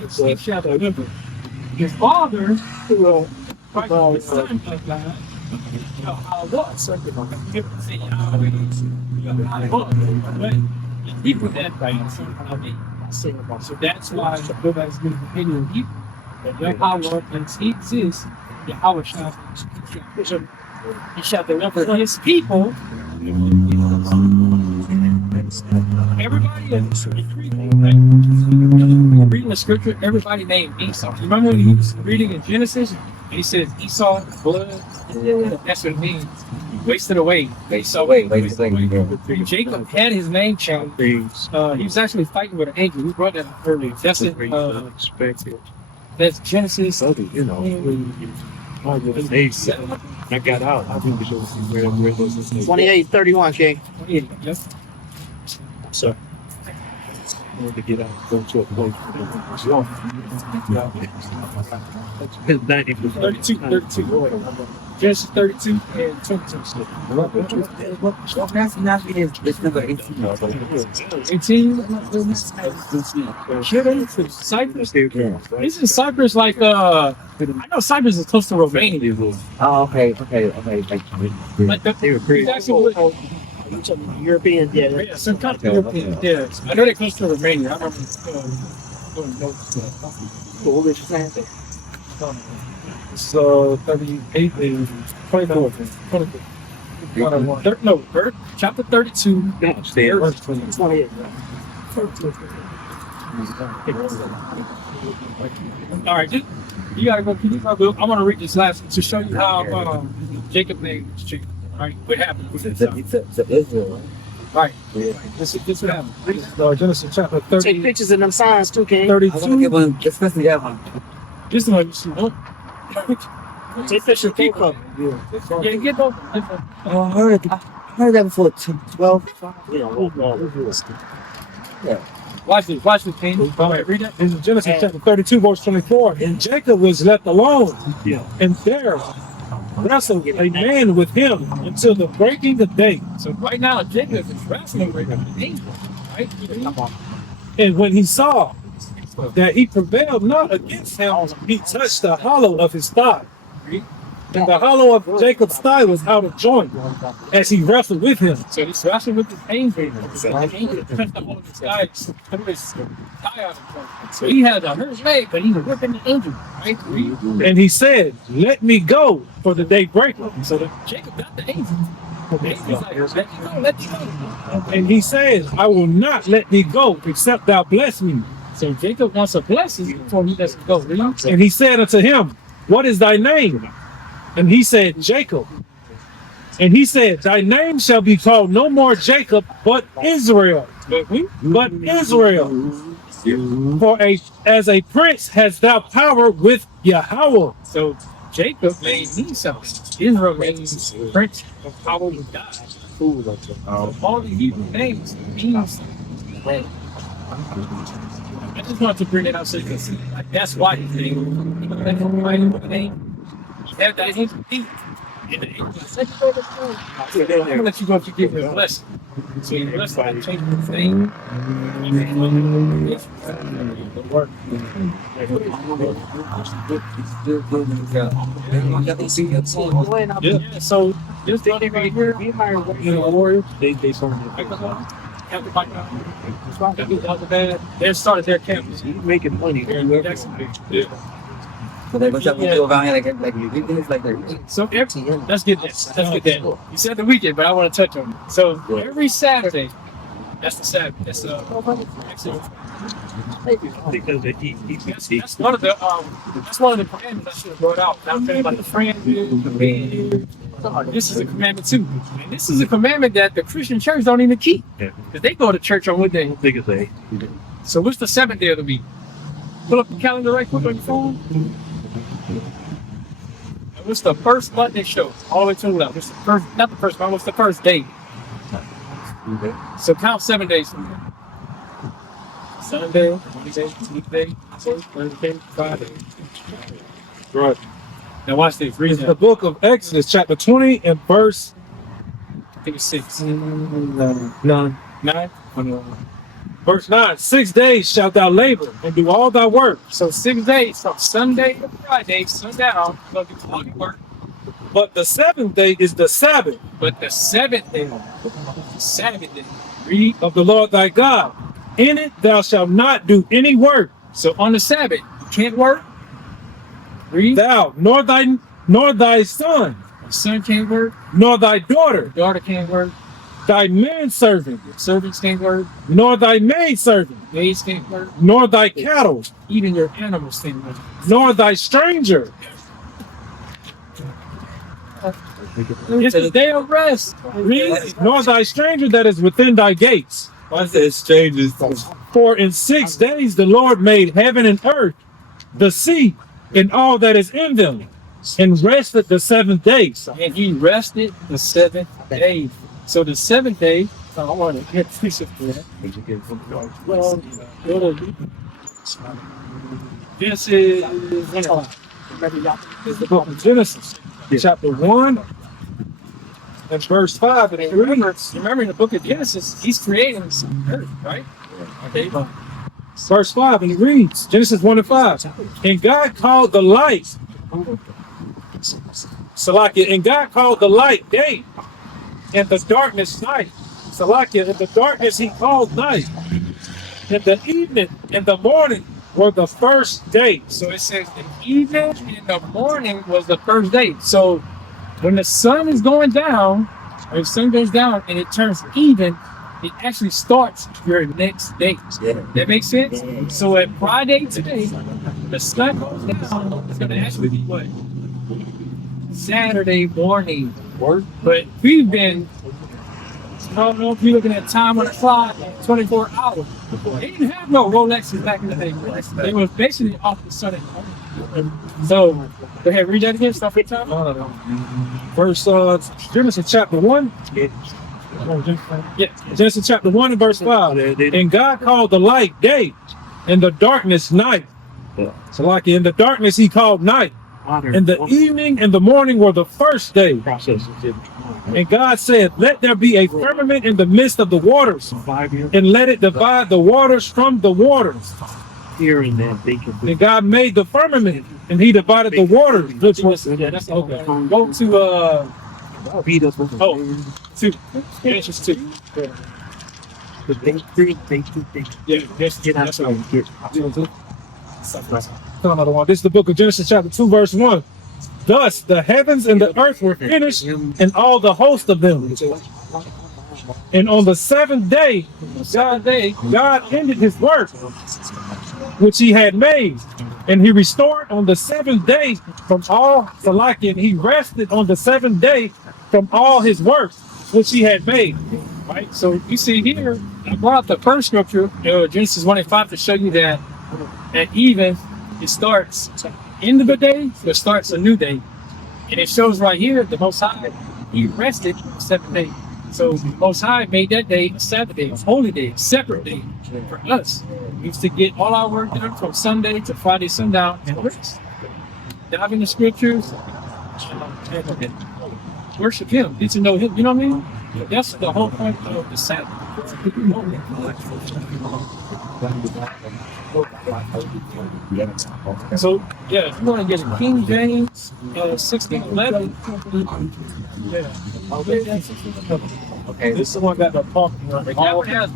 he shall deliver. His father, who Christ his son of God, how what? So you can see how it is. But people that so that's why nobody's going to opinion of people. That Yahweh, as he exists, Yahweh he shall deliver his people. Everybody is reading the scripture, everybody named Esau. Remember when he was reading in Genesis? And he says Esau, blood. That's what it means. Wasted away. Wasted away. Jacob had his name changed. He was actually fighting with an angel. We brought that up earlier. That's it. That's Genesis. You know. I got out. I think we should see where those 28:31, King. 28, yes. So, I wanted to get out, go to a place. It's 90. 32. Genesis 32 and 22. It's number 18. 18. Cyprus. This is Cyprus, like I know Cyprus is close to Romania. Oh, okay. Like They were crazy. European, Yeah, some kind of European. Yeah, I know they're close to Romania. I remember doing notes. What was you saying? So 38 and 24. 24. No, chapter 32. Verse 28. All right, you gotta go. Can you go? I want to read this last to show you how Jacob named his chick. Right, what happened? It's Israel. Right. This what happened. This is Genesis chapter 30. Take pictures of them signs too, King. 32. Especially that one. This one you see. Take pictures of people. Yeah, get those. Oh, I heard that before. 12. Yeah. Watch this, King. All right, read that. This is Genesis chapter 32, verse 24. And Jacob was left alone. Yeah. And there wrestled a man with him until the breaking of day. So right now, Jacob is wrestling with an angel, right? And when he saw that he prevailed not against him, he touched the hollow of his thigh. And the hollow of Jacob's thigh was out of joint as he wrestled with him. So he's wrestling with this angel. The angel touched the hollow of his thigh, put his thigh out of joint. So he had a hurt leg, but he was whipping the angel. Right? And he said, "Let me go, for the day breaketh." So Jacob got the angel. The angel's like, let me go. And he says, "I will not let thee go, except thou bless me." So Jacob wants a blessing before he lets him go. And he said unto him, "What is thy name?" And he said, "Jacob." And he said, "Thy name shall be called no more Jacob, but Israel." But Israel. For as a prince hast thou power with Yahweh. So Jacob made me something. Israel means prince of power with God. So all the Hebrew names means something. I just wanted to bring it out so you can see. Like, that's why his name. That's why his name. He had that angel. I'm gonna let you go if you give me a blessing. So you bless by changing his name. Yeah, so just the only right here, we hired Warriors. They started Yawzabad. They started their campus. He's making money here in Jacksonville. Yeah. So they must have to go around here like weekends, like that. So let's get that. You said the weekend, but I want to touch on it. So every Saturday, that's the Sabbath. That's because that's one of the commandments I should have brought out. Now I'm telling you about the friend, the bed. This is a commandment too. And this is a commandment that the Christian church don't even keep. Because they go to church on what day? So what's the 7th day of the week? Pull up the calendar right quick on your phone. And what's the first Monday show? All the way to the left. What's the first, not the first one, what's the first day? So count 7 days from there. Sunday, Monday, Tuesday, Wednesday, Friday. Right. Now watch this. Read the book of Exodus, chapter 20 and verse, I think it's 6. 9. 9? Verse 9, 6 days shalt thou labor and do all thy work. So 6 days from Sunday to Friday, sundown, you're gonna do all your work. But the 7th day is the Sabbath But the seventh day, read. of the Lord thy God. In it thou shalt not do any work, So on the Sabbath, you can't work. Read. thou, nor thy son, The son can't work. nor thy daughter, Daughter can't work. thy manservant, Servants can't work. nor thy maidservant, Maids can't work. nor thy cattle, Even your animals can't work. nor thy stranger. It's the day of rest. Read, nor thy stranger that is within thy gates. Why is that strangers? For in 6 days the Lord made heaven and earth, the sea, and all that is in them, and rested the 7th day. And he rested the seventh day. So the seventh day, I want to get this up there. Well, go to This is the book of Genesis, chapter 1, and verse 5. And it reads, remember in the book of Genesis, he's creating some earth, right? Okay. verse 5, and it reads, Genesis 1 and 5. And God called the light, Salakia, and God called the light day, and the darkness night. Salakia, and the darkness he called night. And the evening and the morning were the first day. So it says the evening and the morning was the first day. So when the sun is going down, or the sun goes down and it turns even, it actually starts your next day. Yeah. That makes sense? Yeah. So at Friday today, the sun goes down, it's gonna actually be what? Saturday morning. But we've been, I don't know if you're looking at time on the clock, 24 hours. They didn't have no Rolexes back in the day. They was basically off the sun. So, go ahead, read that again. Start for time. Verse Genesis chapter 1. Yeah. Genesis chapter 1 and verse 5. And God called the light day, and the darkness night. So like in the darkness he called night. And the evening and the morning were the first day. And God said, let there be a firmament in the midst of the waters, and let it divide the waters from the waters. And God made the firmament, and he divided the waters, which was That's okay. Go to Genesis 2. Yeah, that's right. Another one. This is the book of Genesis chapter 2 verse 1. Thus the heavens and the earth were finished, and all the host of them. And on the 7th day, God ended his work which he had made, and he restored on the 7th day from all Salaki, and he rested on the 7th day from all his work which he had made. Right? So you see here, I brought up the first scripture, Genesis 1 and 5, to show you that at even it starts end of the day, it starts a new day. And it shows right here, the Most High, he rested on the 7th day. So the Most High made that day a Sabbath day, a holy day, a separate day for us. We used to get all our work done from Sunday to Friday sundown and rest. Dive in the scriptures, and worship him, get to know him, you know what I mean? That's the whole point of the Sabbath. So, yeah, if you want to get a King James 1611, yeah. Okay, this is the one that the pump. That one has,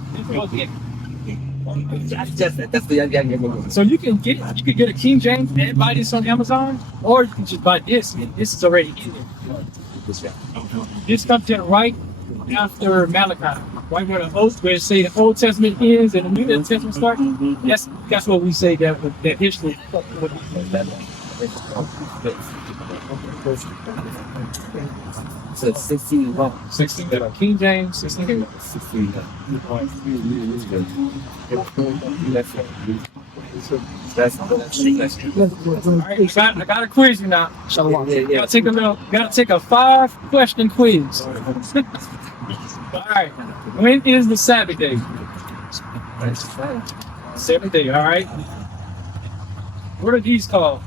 That's the so you can get a King James and buy this on Amazon, or you can just buy this, and this is already in there. This comes in right after Malachi, right where it say the Old Testament ends and the New Testament starts. That's what we say that history. So 16 King James, 16. Alright, I got a quiz you now. Gotta take a 5-question quiz. Alright. When is the Sabbath day? 7th day, alright. What are these called?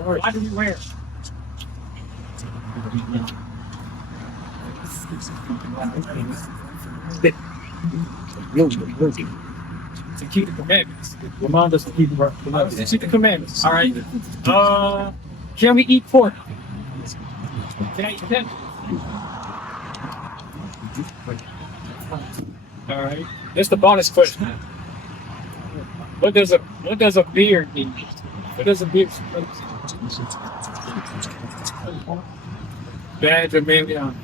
Why do we wear it? To keep the commandments. Remind us to keep the To keep the commandments. All right. Can we eat pork? Can I eat that? All right. That's the bonus question. What does a beard mean? What does a beard? Badger, man.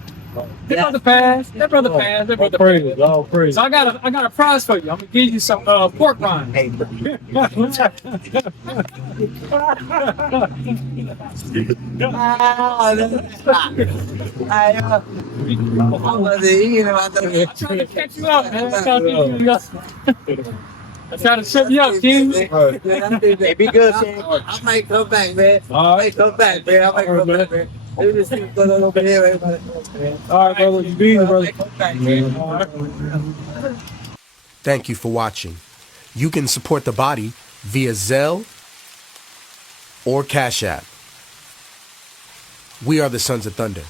That brother passed. That brother passed. That brother passed. All praise. So I got a prize for you. I'm gonna give you some pork rinds. Hey, I'm trying to catch you up, man. I'm trying to set you up, King. Hey, be good, King. I might come back, man. All I right. might come back, man. I might come back, man. Let me just keep going over here, man. All right, brother. You be easy, I brother. might come back, man. Thank you for watching. You can support the body via Zelle or Cash App. We are the Sons of Thunder.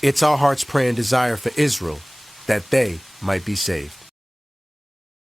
It's our heart's prayer and desire for Israel that they might be saved.